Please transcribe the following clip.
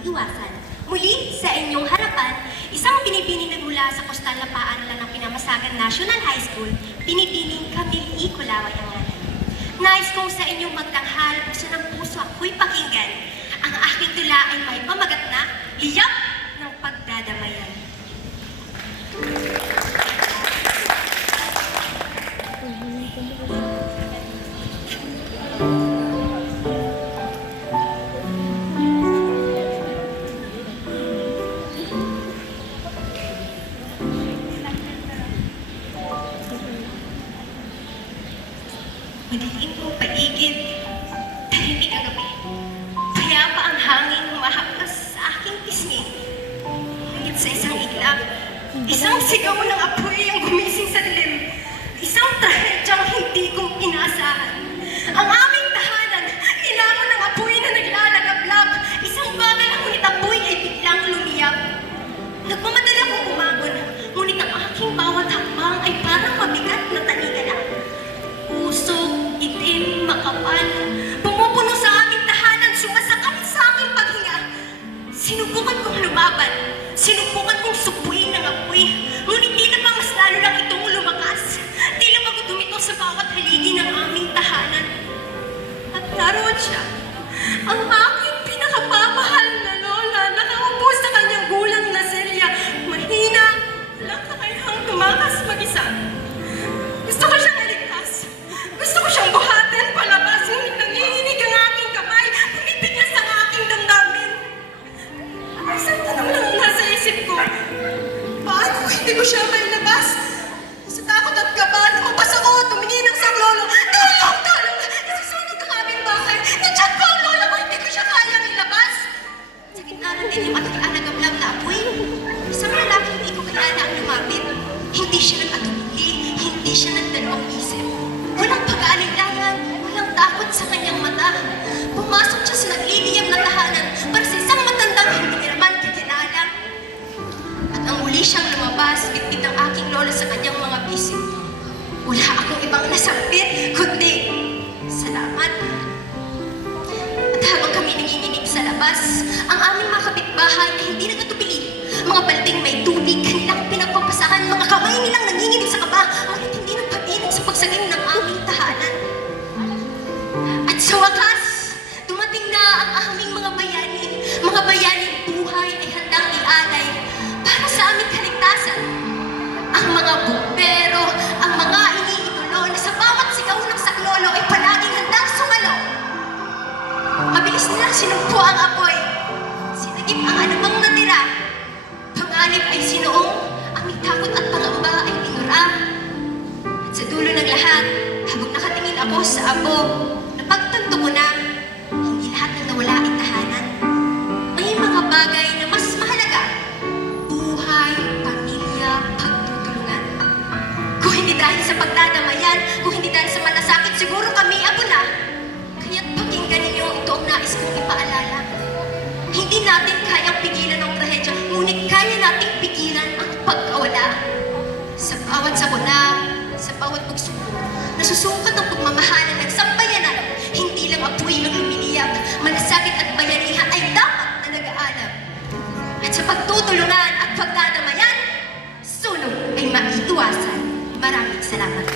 maiiwasan. Muli, sa inyong harapan, isang binibining nagmula sa Kostal na Paaralan ng Pinamasagan National High School, binibining Camille E. Kulaway ang ngalan. Nais kong sa inyong magtanghal, puso ng puso ako'y pakinggan. Ang aking tula ay may pamagat na liyak ng pagdadamayan. Madilim ang paligid, tahimik ang gabi. Kaya pa ang hangin humahaplas sa aking pisngi. Hangit sa isang iglap, isang sigaw ng apoy ang gumising sa dilim. Isang trahedyang hindi kong inaasahan. Ang aming tahanan, nilamon ng apoy na naglalagablab. Isang bagal ang ngunit apoy ay biglang lumiyak. Nagmamadali akong umagon, ngunit ang aking bawat hakbang ay parang mabigat na tanikala. Usok, itim, makapal, pumupuno sa aming tahanan, sumasakit sa aking paghinga. Sinubukan kong lumaban, sinubukan kong supuin ng apoy, ngunit di na pa mas lalo lang itong lumakas. Tila bago dumito sa bawat haligi ng aming tahanan. At naroon siya, ang aking pinakapamahal na lola, nakaupo sa kanyang gulang na selya, mahina, lang kakayahang tumakas mag-isa. Gusto ko siyang naligtas. Gusto ko siyang buhatin palabas, ngunit nanginginig ang aking kamay, pumipiglas ang aking damdamin. Isang tanong lang ang nasa isip ko. Paano kung hindi ko siya mailabas? Sa takot at kaba, lumabas ako, tumingin ng saklolo. Tulong! Tulong! Nasusunog ang aming bahay. Nandiyan po ang lola ko, hindi ko siya kayang ilabas. Sa gitna ng dilim at nag-alagablang na apoy, isang lalaki hindi ko kilala ang lumapit. Hindi siya nag-atubili, hindi siya nagdalawang isip. Walang pag-aalinlangan, walang takot sa kanyang mata. Pumasok siya sa nagliliyab na tahanan para sa isang matandang hindi naman kakilala. At ang muli siyang lumabas, bitbit ang aking lola sa kanyang mga bisig. Wala akong ibang nasambit, kundi salamat. At habang kami nanginginig sa labas, ang aming mga kapitbahay ay hindi nagatubili. Mga balding may tubig, kanilang pinagpapasahan, mga kamay nilang nanginginig sa kaba, ngunit hindi nagpatinag sa pagsagim ng aming tahanan. At sa wakas, dumating na ang aming mga bayaning buhay ay handang ialay para sa aming kaligtasan. Ang mga bumbero, ang mga iniidolo na sa bawat sigaw ng saklolo ay palaging handang sumalo. Mabilis nilang sinumpo ang apoy, sinagip ang anumang natira. Panganib ay sinuong, aming takot at pangamba ay tinura. At sa dulo ng lahat, habang nakatingin ako sa abo, napagtanto ko na hindi lahat ng nawala ay tahanan. May mga bagay na mas mahalaga: buhay, pamilya, pagtutulungan. Kung hindi dahil sa pagdadamayan, kung hindi dahil sa malasakit, siguro kami abo na. Kaya't pakinggan ninyo, ito ang nais kong ipaalala. Hindi natin kayang pigilan ang trahedya, ngunit kaya nating pigilan ang pagkawala. Sa bawat sakuna, sa bawat pagsubok, nasusukat ang pagmamahalan ng sambayanan. Hindi lang apoy ng lumiliyab, malasakit at bayanihan ay dapat na nag-aalab. At sa pagtutulungan at pagdadamayan, sunog ay maiiwasan. Maraming salamat.